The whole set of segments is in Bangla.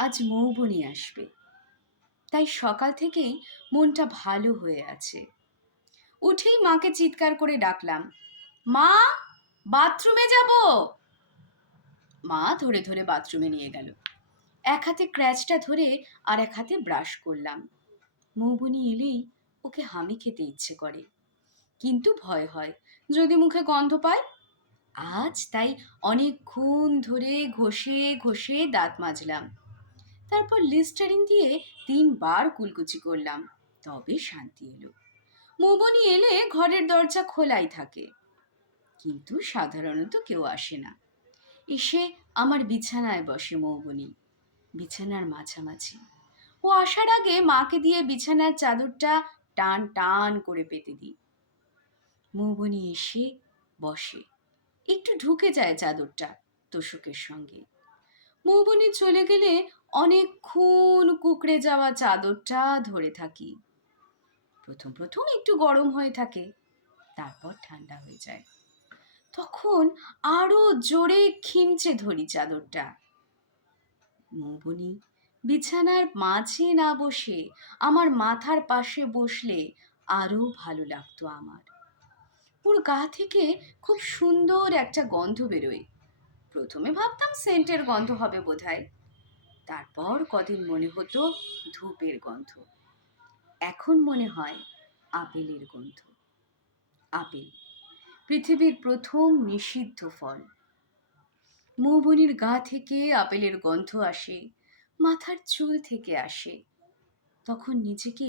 আজ মৌবনি আসবে, তাই সকাল থেকেই মনটা ভালো হয়ে আছে। উঠেই মাকে চিৎকার করে ডাকলাম, মা, বাথরুমে যাব। মা ধরে ধরে বাথরুমে নিয়ে গেল। এক হাতে ক্র্যাচটা ধরে আর এক হাতে ব্রাশ করলাম। মৌবনি এলেই ওকে হামি খেতে ইচ্ছে করে, কিন্তু ভয় হয় যদি মুখে গন্ধ পায়। আজ তাই অনেকক্ষণ ধরে ঘষে ঘষে দাঁত মাজলাম, তারপর লিস্টারিন দিয়ে 3 বার কুলকুচি করলাম, তবে শান্তি এলো। মৌবনি এলে ঘরের দরজা খোলাই থাকে, কিন্তু সাধারণত কেউ আসে না। এসে আমার বিছানায় বসে মৌবনি, বিছানার মাঝামাঝি। ও আসার আগে মাকে দিয়ে বিছানার চাদরটা টান টান করে পেতে দিই। মৌবনি এসে বসে, একটু ঢুকে যায় চাদরটা তোশকের সঙ্গে। মৌবনি চলে গেলে অনেকক্ষণ কুঁকড়ে যাওয়া চাদরটা ধরে থাকি। প্রথম প্রথম একটু গরম হয়ে থাকে, তারপর ঠান্ডা হয়ে যায়। তখন আরো জোরে খিমচে ধরি চাদরটা। মৌবনি বিছানার মাঝে না বসে আমার মাথার পাশে বসলে আরো ভালো লাগতো আমার। ওর গা থেকে খুব সুন্দর একটা গন্ধ বেরোয়। প্রথমে ভাবতাম সেন্টের গন্ধ হবে বোধহয়, তারপর কদিন মনে হতো ধূপের গন্ধ, এখন মনে হয় আপেলের গন্ধ। আপেল পৃথিবীর প্রথম নিষিদ্ধ ফল। মৌবনির গা থেকে আপেলের গন্ধ আসে, মাথার চুল থেকে আসে, তখন নিজেকে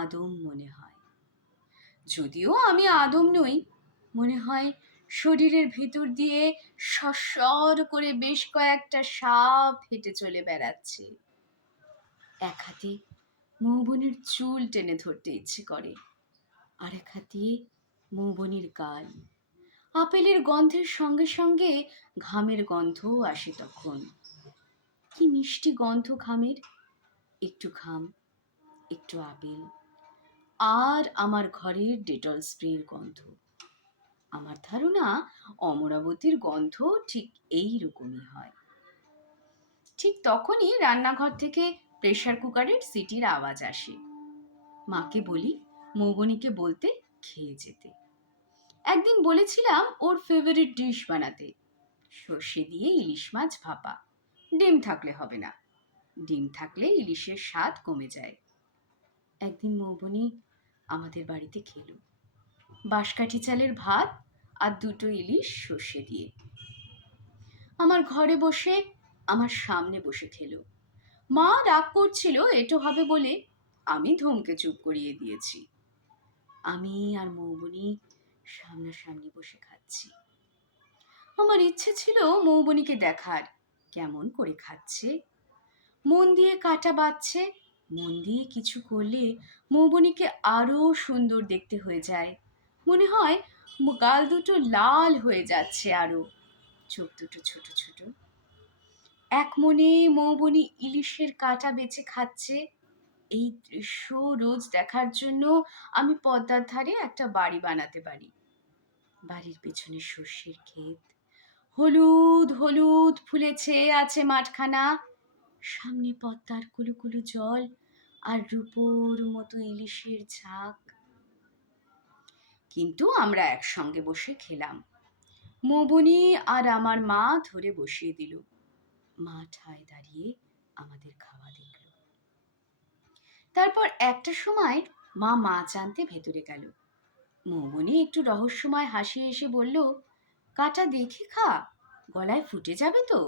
আদম মনে হয়। যদিও আমি আদম নই, মনে হয় শরীরের ভেতর দিয়ে সরসর করে বেশ কয়েকটা সাপ হেঁটে চলে বেড়াচ্ছে। এক হাতে মৌবনির চুল টেনে ধরতে ইচ্ছে করে, আর এক হাতে মৌবনির গাল। আপেলের গন্ধের সঙ্গে সঙ্গে ঘামের গন্ধও আসে তখন। কি মিষ্টি গন্ধ ঘামের, একটু ঘাম, একটু আপেল, আর আমার ঘরের ডেটল স্প্রের গন্ধ। আমার ধারণা অমরাবতীর গন্ধ ঠিক এই রকমই হয়। ঠিক তখনই রান্নাঘর থেকে প্রেসার কুকারের সিটির আওয়াজ আসে। মাকে বলি মৌবনিকে বলতে খেয়ে যেতে। একদিন বলেছিলাম ওর ফেভারিট ডিশ বানাতে, সর্ষে দিয়ে ইলিশ মাছ ভাপা। ডিম থাকলে হবে না, ডিম থাকলে ইলিশের স্বাদ কমে যায়। একদিন মৌবনি আমাদের বাড়িতে খেলো বাঁশকাঠি চালের ভাত আর 2টো ইলিশ সর্ষে দিয়ে। আমার ঘরে বসে আমার সামনে বসে খেলো। মা রাগ করছিল এটো হবে বলে, আমি ধমকে চুপ করিয়ে দিয়েছি। আমি আর মৌবনি সামনাসামনি বসে খাচ্ছি। আমার ইচ্ছে ছিল মৌবনিকে দেখার, কেমন করে খাচ্ছে, মন দিয়ে কাটা বাচ্ছে। মন দিয়ে কিছু করলে মৌবনিকে আরো সুন্দর দেখতে হয়ে যায়। মনে হয় গাল দুটো লাল হয়ে যাচ্ছে, আরো চোখ দুটো ছোট ছোট। এক মনে মৌবনি ইলিশের কাটা বেছে খাচ্ছে। এই দৃশ্য রোজ দেখার জন্য আমি পদ্মার ধারে একটা বাড়ি বানাতে পারি। বাড়ির পেছনে সর্ষের ক্ষেত, হলুদ হলুদ ফুলে ছেয়ে আছে মাঠখানা, সামনে পদ্মার কুলুকুলু জল আর রূপোর মতো ইলিশের ঝাঁক। কিন্তু আমরা একসঙ্গে বসে খেলাম। মৌবনি আর আমার মা ধরে বসিয়ে দিল। মা ঠায় দাঁড়িয়ে আমাদের খাওয়া দেখল। তারপর একটা সময় মা মাছ আনতে ভেতরে গেল। মৌবনি একটু রহস্যময় হাসি এসে বলল, কাটা দেখে খা, গলায় ফুটে যাবে তো।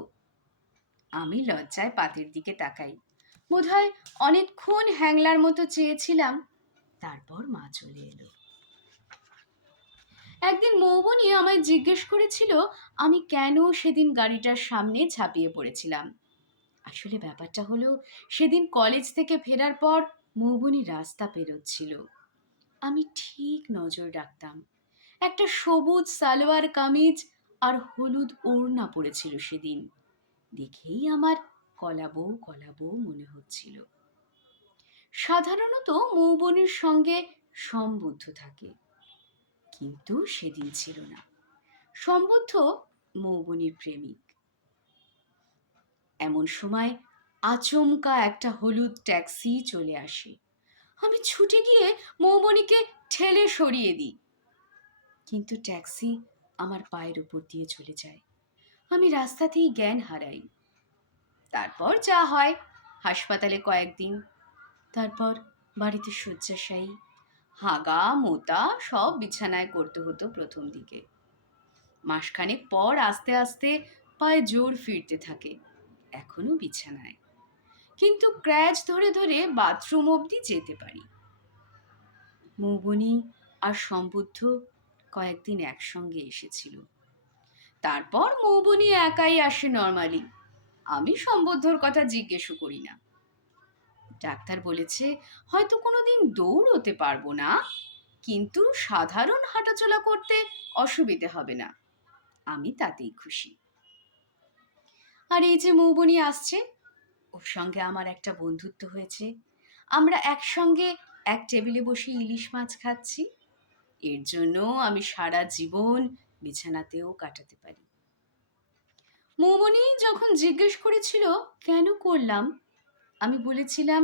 আমি লজ্জায় পাতের দিকে তাকাই, বোধহয় অনেকক্ষণ হ্যাংলার মতো চেয়েছিলাম। তারপর মা চলে এলো। একদিন মৌবনি আমায় জিজ্ঞেস করেছিল আমি কেন সেদিন গাড়িটার সামনে ঝাঁপিয়ে পড়েছিলাম। আসলে ব্যাপারটা হলো, সেদিন কলেজ থেকে ফেরার পর মৌবনি রাস্তা পেরোচ্ছিল। আমি ঠিক নজর রাখতাম। একটা সবুজ সালোয়ার কামিজ আর হলুদ ওড়না পড়েছিল সেদিন, দেখেই আমার কলাবো কলাবো মনে হচ্ছিল। সাধারণত মৌবনির সঙ্গে সম্বুদ্ধ থাকে, কিন্তু সেদিন ছিল না। সম্বুদ্ধ মৌবনির প্রেমিক। এমন সময় আচমকা একটা হলুদ ট্যাক্সি চলে আসে। আমি ছুটে গিয়ে মৌবনীকে ঠেলে সরিয়ে দিই, কিন্তু ট্যাক্সি আমার পায়ের উপর দিয়ে চলে যায়। আমি রাস্তাতেই জ্ঞান হারাই। তারপর যা হয়, হাসপাতালে কয়েকদিন, তারপর বাড়িতে শয্যাশায়ী। হাগা মোতা সব বিছানায় করতে হতো প্রথম দিকে। মাসখানেক পর আস্তে আস্তে পায়ে জোর ফিরতে থাকে, এখনো বিছানায়, কিন্তু ক্র্যাচ ধরে ধরে বাথরুম অবধি যেতে পারি। মৌবনী আর সম্বুদ্ধ কয়েকদিন একসঙ্গে এসেছিল। তারপর মৌবনী একাই আসে নর্মালি, আমি সম্বুদ্ধর কথা জিজ্ঞেসও করি না। ডাক্তার বলেছে হয়তো কোনোদিন দৌড়তে পারবো না, কিন্তু সাধারণ হাঁটাচলা করতে অসুবিধে হবে না। আমি তাতেই খুশি। আর এই যে মৌবনী আসছে, ওর সঙ্গে আমার একটা বন্ধুত্ব হয়েছে। আমরা একসঙ্গে এক টেবিলে বসে ইলিশ মাছ খাচ্ছি। এর জন্য আমি সারা জীবন বিছানাতেও কাটাতে পারি। মৌবনী যখন জিজ্ঞেস করেছিল কেন করলাম, আমি বলেছিলাম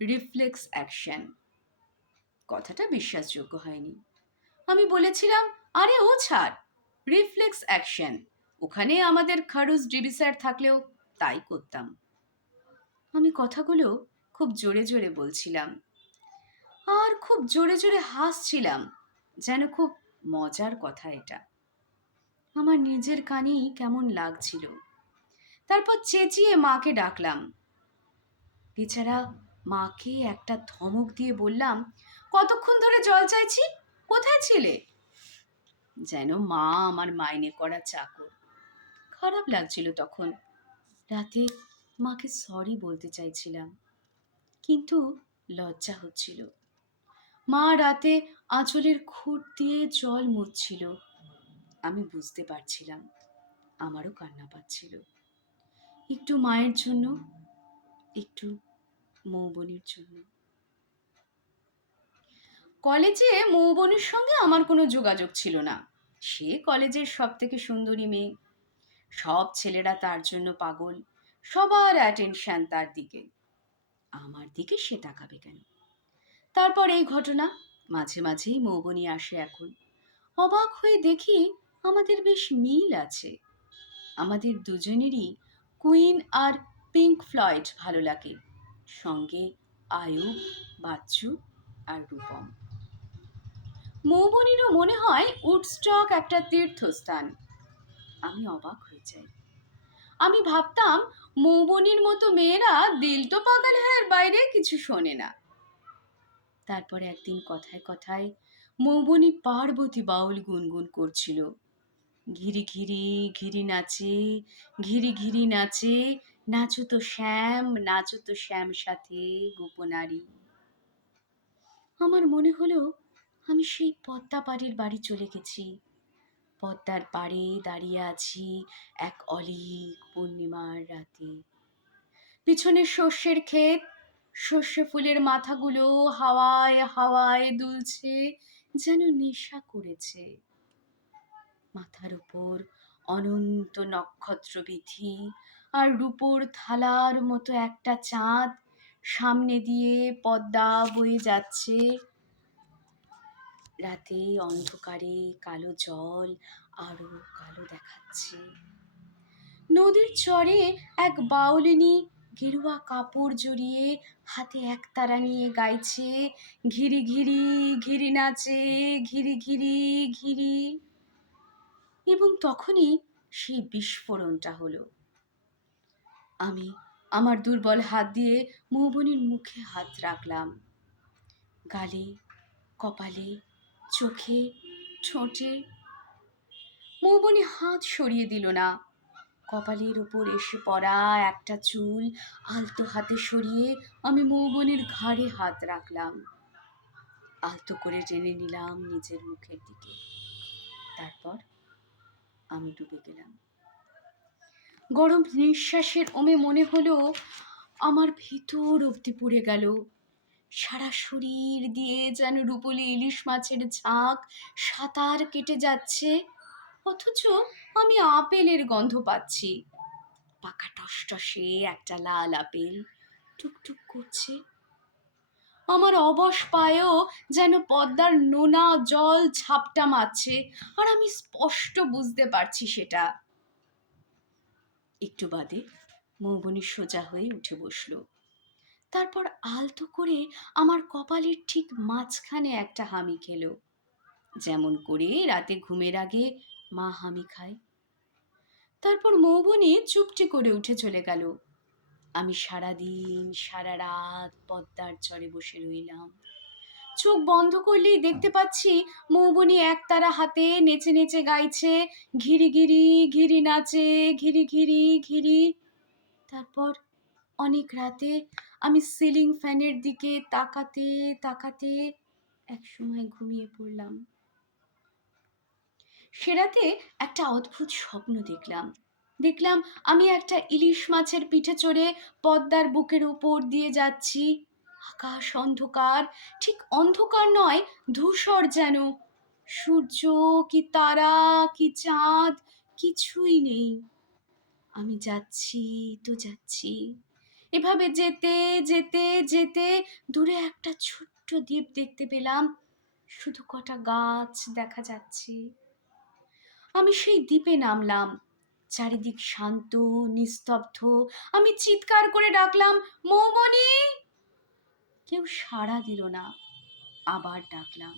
রিফ্লেক্স অ্যাকশন। কথাটা বিশ্বাসযোগ্য হয়নি। আমি বলেছিলাম, আরে ও ছাড়, রিফ্লেক্স অ্যাকশন, ওখানে আমাদের খারুজ ডিবি স্যার থাকলেও তাই করতাম। আমি কথাগুলো খুব জোরে জোরে বলছিলাম, আর খুব জোরে জোরে হাসছিলাম, যেন খুব মজার কথা এটা। আমার নিজের কানেই কেমন লাগছিল। তারপর চেঁচিয়ে মাকে ডাকলাম। বেচারা মাকে একটা ধমক দিয়ে বললাম, কতক্ষণ ধরে জল চাইছি, কোথায় ছিলে? যেন মা আমার মাইনে করা চাকর। খারাপ লাগছিল তখন। রাতে মাকে সরি বলতে চাইছিলাম, কিন্তু লজ্জা হচ্ছিল। মা রাতে আঁচলের খুঁট দিয়ে জল মুছছিল। আমি বুঝতে পারছিলাম আমারও কান্না পাচ্ছিল, একটু মায়ের জন্য, একটু মৌবনির জন্য। কলেজে মৌবনির সঙ্গে আমার কোনো যোগাযোগ ছিল না। সে কলেজের সব থেকে সুন্দরী মেয়ে, সব ছেলেরা তার জন্য পাগল, সবার অ্যাটেনশন তার দিকে। আমার দিকে সে তাকাবে কেন? তারপর এই ঘটনা, মাঝে মাঝেই মৌবনি আসে এখন। অবাক হয়ে দেখি আমাদের বেশ মিল আছে। আমাদের দুজনেরই কুইন আর পিঙ্ক ফ্লয়েড ভালো লাগে, সঙ্গে আয়ুব, বাচ্চু আর রূপম। মৌবনিরও মনে হয় উডস্টক একটা তীর্থস্থান। আমি অবাক হয়ে যাই। আমি ভাবতাম মৌবনির মতো মেয়েরা দিল তো পাগল হ্যার বাইরে কিছু শোনে না। তারপরে একদিন কথায় কথায় মৌবনি পার্বতী বাউল গুনগুন করছিল, ঘিরি ঘিরি ঘিরি নাচে, ঘিরি ঘিরি নাচে, নাচো তো শ্যাম সাথে গোপনারী। আমার মনে হলো আমি সেই পদ্মা পাড়ের বাড়ি চলে গেছি। পদ্মার পাড়ে দাঁড়িয়ে আছি এক অলীক পূর্ণিমার রাতে। পিছনে শস্যের ক্ষেত, সর্ষে ফুলের মাথাগুলো হাওয়ায় হাওয়ায় দুলছে, যেন নেশা করেছে। মাথার উপর অনন্ত নক্ষত্রবিথি, আর রূপোর থালার মতো একটা চাঁদ, সামনে দিয়ে পদ্মা বয়ে যাচ্ছে। রাতে অন্ধকারে কালো জল আরো কালো দেখাচ্ছে। নদীর চরে এক বাউলিনী গেরুয়া কাপড় জড়িয়ে হাতে একতারা নিয়ে গাইছে, ঘিরি ঘিরি ঘিরি নাচে, ঘিরি ঘিরি ঘিরি। এবং তখনই সেই বিস্ফোরণটা হলো। আমি আমার দুর্বল হাত দিয়ে মৌবনির মুখে হাত রাখলাম, গালে, কপালে, চোখে, ঠোঁটে। মৌবনি হাত সরিয়ে দিল না। কপালের ওপর এসে পড়া একটা চুল আলতো হাতে সরিয়ে আমি মৌবনির ঘাড়ে হাত রাখলাম, আলতো করে টেনে নিলাম নিজের মুখের দিকে। তারপর আমি ডুবে গেলাম। গরম নিঃশ্বাসের ওমে মনে হলো আমার ভিতর অবধি পুড়ে গেল। সারা শরীর দিয়ে যেন রূপলি ইলিশ মাছের ঝাঁক সাঁতার কেটে যাচ্ছে, অথচ আমি আপেলের গন্ধ পাচ্ছি। পাকা টসটসে একটা লাল আপেল টুকটুক করছে। আমার অবশ পায়েও যেন পদ্মার নোনা জল ঝাপটা মারছে, আর আমি স্পষ্ট বুঝতে পারছি সেটা। একটু বাদে মৌবনি সোজা হয়ে উঠে বসলো। তারপর আলতো করে আমার কপালের ঠিক মাঝখানে একটা হামি খেলো, যেমন করে রাতে ঘুমের আগে মা হামি খায়। তারপর মৌবনি চুপটি করে উঠে চলে গেল। আমি সারাদিন সারা রাত পদ্মার চরে বসে রইলাম। চোখ বন্ধ করলেই দেখতে পাচ্ছি মৌবনি একতারা হাতে নেচে নেচে গাইছে, ঘিরি ঘিরি ঘিরি নাচে, ঘিরি ঘিরি ঘিরি। তারপর অনেক রাতে আমি সিলিং ফ্যানের দিকে তাকাতে তাকাতে একসময় ঘুমিয়ে পড়লাম। সে রাতে একটা অদ্ভুত স্বপ্ন দেখলাম আমি একটা ইলিশ মাছের পিঠে চড়ে পদ্মার বুকের উপর দিয়ে যাচ্ছি। আকাশ অন্ধকার, ঠিক অন্ধকার নয়, ধূসর যেন। সূর্য কি তারা কি চাঁদ কিছুই নেই। আমি যাচ্ছি তো যাচ্ছি, এভাবে যেতে যেতে যেতে দূরে একটা ছোট্ট দ্বীপ দেখতে পেলাম। শুধু কটা গাছ দেখা যাচ্ছে। আমি সেই দ্বীপে নামলাম। চারিদিক শান্ত নিস্তব্ধ। আমি চিৎকার করে ডাকলাম, মৌবনি! কেউ সাড়া দিল না। আবার ডাকলাম,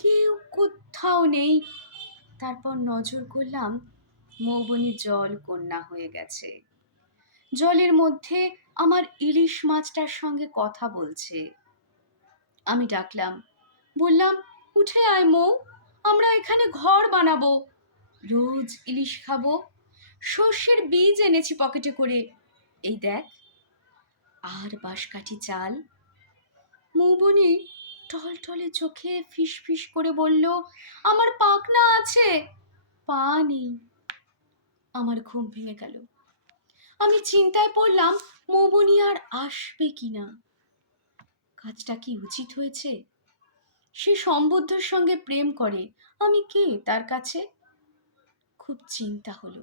কেউ কোথাও নেই। তারপর নজর করলাম মৌবনি জল কন্যা হয়ে গেছে। জলের মধ্যে আমার ইলিশ মাছটার সঙ্গে কথা বলছে। আমি ডাকলাম, বললাম, উঠে আয় মৌ, আমরা এখানে ঘর বানাবো, রোজ ইলিশ খাবো। সর্ষের বীজ এনেছি পকেটে করে, এই দেখ, আর বাঁশকাঠি চাল। মৌবনি টলটলে চোখে ফিস ফিস করে বলল, আমার পাখনা আছে, পা নেই। আমার ঘুম ভেঙে গেল। আমি চিন্তায় পড়লাম মৌবনি আর আসবে কিনা। কাজটা কি উচিত হয়েছে? সে সম্বুদ্ধর সঙ্গে প্রেম করে, আমি কে তার কাছে? খুব চিন্তা হলো।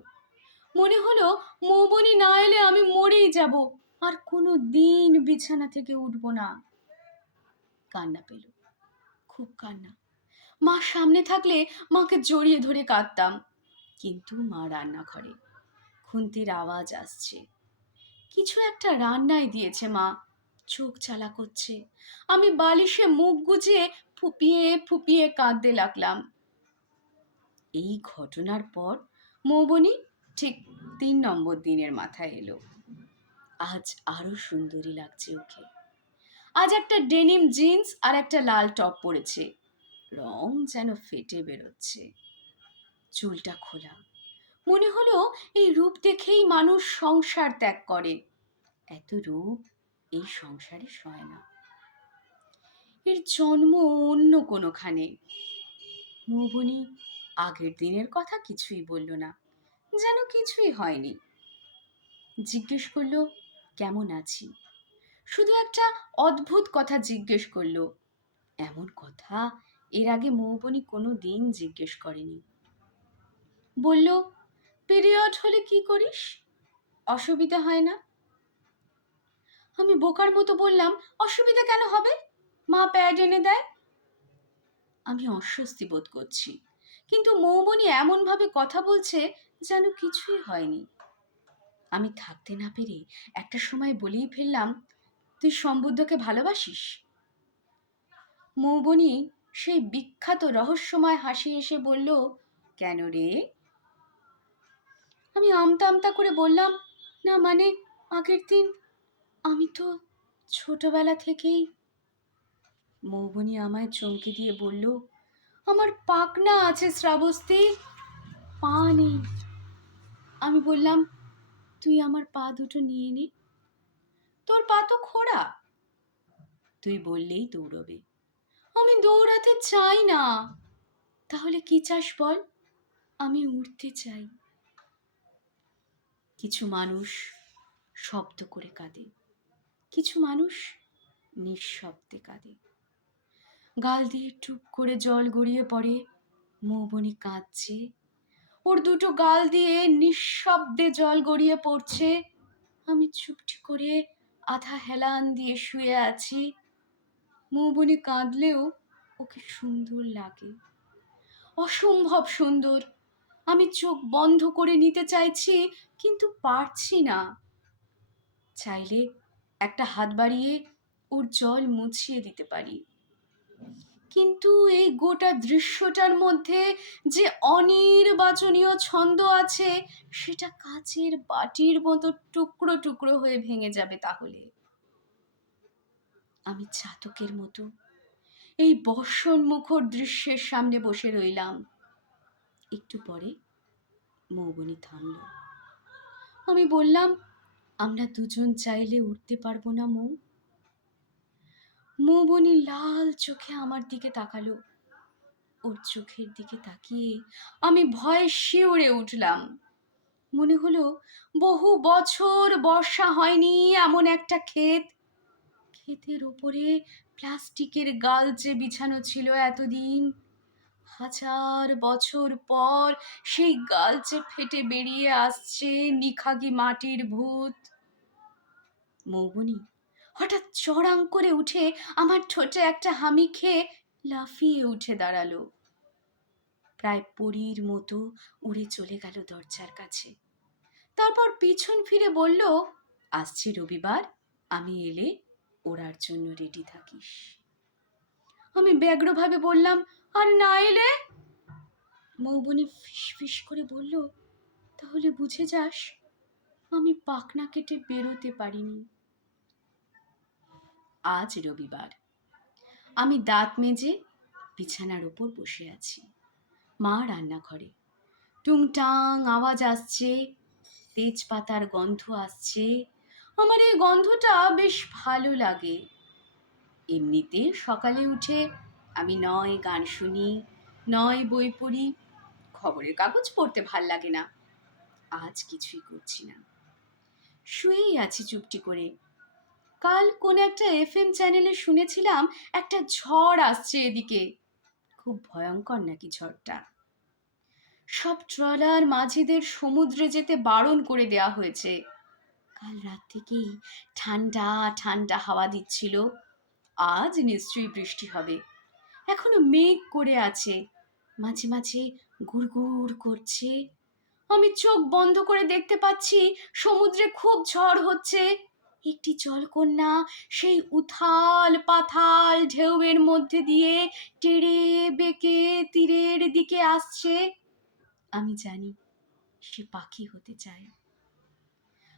মনে হলো মৌবনি না এলে আমি মরেই যাব, আর কোনো দিন বিছানা থেকে উঠব না। কান্না পেল, খুব কান্না। মা সামনে থাকলে মাকে জড়িয়ে ধরে কাঁদতাম। কিন্তু মা রান্নাঘরে, খুন্তির আওয়াজ আসছে। কিছু একটা রান্নায় দিয়েছে মা, চোখ চালা করছে। আমি বালিশে মুখ গুজে ফুপিয়ে ফুপিয়ে কাঁদতে লাগলাম। এই ঘটনার পর মৌবনি ঠিক 3 নম্বর দিনের মাথায় এলো। আজ আরো সুন্দরী লাগছে ওকে। আজ একটা ডেনিম জিন্স আর একটা লাল টপ পরেছে, রং যেন ফেটে বেরোচ্ছে। চুলটা খোলা। মনে হলো এই রূপ দেখেই মানুষ সংসার ত্যাগ করে। এত রূপ এই সংসারে সয় না। এর জন্ম অন্য কোনোখানে। মৌবনি আগের দিনের কথা কিছুই বলল না, যেন কিছুই হয়নি। জিজ্ঞেস করলো কেমন আছি। শুধু একটা অদ্ভুত কথা জিজ্ঞেস করলো, এমন কথা এর আগে মৌবনি কোনো দিন জিজ্ঞেস করেনি। বলল, পিরিয়ড হলে কি করিস? অসুবিধা হয় না? আমি বোকার মতো বললাম, অসুবিধা কেন হবে, মা প্যাড এনে দেয়। আমি অস্বস্তি বোধ করছি, কিন্তু মৌবনি এমনভাবে কথা বলছে যেন কিছুই হয়নি। আমি থাকতে না পেরে একটা সময় বলেই ফেললাম, তুই সম্বুদ্ধকে ভালোবাসিস? মৌবনি সেই বিখ্যাত রহস্যময় হাসি এসে বলল, কেন রে? আমি আমতা আমতা করে বললাম, না মানে আগের দিন আমি তো ছোটবেলা থেকেই। মৌবনি আমায় চমকে দিয়ে বলল, আমার পাখনা আছে শ্রাবস্তি, পা নেই। আমি বললাম, তুই আমার পা দুটো নিয়ে নে, তোর পা তো খোড়া। তুই বললেই দৌড়বে। আমি দৌড়াতে চাই না। তাহলে কি চাস বল? আমি উড়তে চাই। কিছু মানুষ শব্দ করে কাঁদে, কিছু মানুষ নিঃশব্দে কাঁদে। গাল দিয়ে টুপ করে জল গড়িয়ে পড়ে। মৌবনি কাঁদছে, ওর দুটো গাল দিয়ে নিঃশব্দে জল গড়িয়ে পড়ছে। আমি চুপটি করে আধা হেলান দিয়ে শুয়ে আছি। মৌবনি কাঁদলেও ওকে সুন্দর লাগে, অসম্ভব সুন্দর। আমি চোখ বন্ধ করে নিতে চাইছি, কিন্তু পারছি না। চাইলে একটা হাত বাড়িয়ে ওর জল মুছিয়ে দিতে পারি, কিন্তু এই গোটা দৃশ্যটার মধ্যে যে অনির্বাচনীয় ছন্দ আছে, সেটা কাচের বাটির মতো টুকরো টুকরো হয়ে ভেঙে যাবে তাহলে। আমি চাতকের মতো এই বর্ষণমুখর দৃশ্যের সামনে বসে রইলাম। একটু পরে মৌবনি থামল। আমি বললাম, আমরা দুজন চাইলে উঠতে পারবো না মৌ? মৌবনি লাল চোখে আমার দিকে তাকালো। ওর চোখের দিকে তাকিয়ে আমি ভয়ে শিউরে উঠলাম। মনে হলো বহু বছর বর্ষা হয়নি এমন একটা ক্ষেত, ক্ষেতের ওপরে প্লাস্টিকের গালচে বিছানো ছিল এতদিন। 1000 বছর পর সেই গালচে ফেটে বেরিয়ে আসছে নিখাগি মাটির ভূত। মৌবনি হঠাৎ চড়াং করে উঠে আমার ঠোঁটে একটা হামি খেয়ে লাফিয়ে উঠে দাঁড়ালো। প্রায় পরীর মতো উড়ে চলে গেল দরজার কাছে। তারপর পিছন ফিরে বলল, আসছে রবিবার, আমি এলে ওড়ার জন্য রেডি থাকিস। আমি ব্যগ্রভাবে বললাম, আর না এলে? মৌবনি ফিস ফিস করে বলল, তাহলে বুঝে যাস আমি পাখনা কেটে বেরোতে পারিনি। আজ রবিবার। আমি দাঁত মেজে বিছানার ওপর বসে আছি। মা রান্নাঘরে। টুংটাং আওয়াজ আসছে, তেজপাতার গন্ধ আসছে। আমার এই গন্ধটা বেশ ভালো লাগে। এমনিতে সকালে উঠে আমি নয় গান শুনি, নয় বই পড়ি, খবরের কাগজ পড়তে ভাল লাগে না। আজ কিছুই করছি না, শুয়েই আছি চুপটি করে। কাল কোন একটা FM চ্যানেলে শুনেছিলাম একটা ঝড় আসছে এদিকে। খুব ভয়ঙ্কর নাকি ঝড়টা। সব ট্রলার মাঝিদের সমুদ্রে যেতে বারণ করে দেয়া হয়েছে। কাল রাত থেকেই ঠান্ডা ঠান্ডা হাওয়া দিচ্ছিল। আজ নিশ্চয়ই বৃষ্টি হবে। এখনো মেঘ করে আছে, মাঝে মাঝে গুড়গুড় করছে। আমি চোখ বন্ধ করে দেখতে পাচ্ছি সমুদ্রে খুব ঝড় হচ্ছে। একটি জলকন্যা সেই উথাল পাথাল ঢেউয়ের মধ্যে দিয়ে টেড়ে বেঁকে তীরের দিকে আসছে। আমি জানি সে পাখি হতে চায়।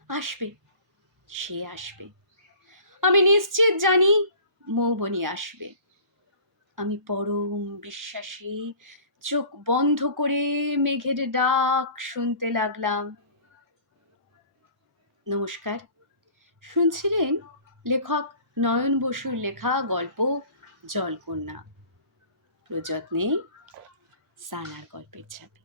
আসবে, সে আসবে। আমি নিশ্চিত জানি মৌবনি আসবে। আমি পরম বিশ্বাসে চোখ বন্ধ করে মেঘের ডাক শুনতে লাগলাম। নমস্কার, শুনছিলেন লেখক নয়ন বসুর লেখা গল্প জলকন্যা। প্রযত্নে সানার গল্পের ছাপে।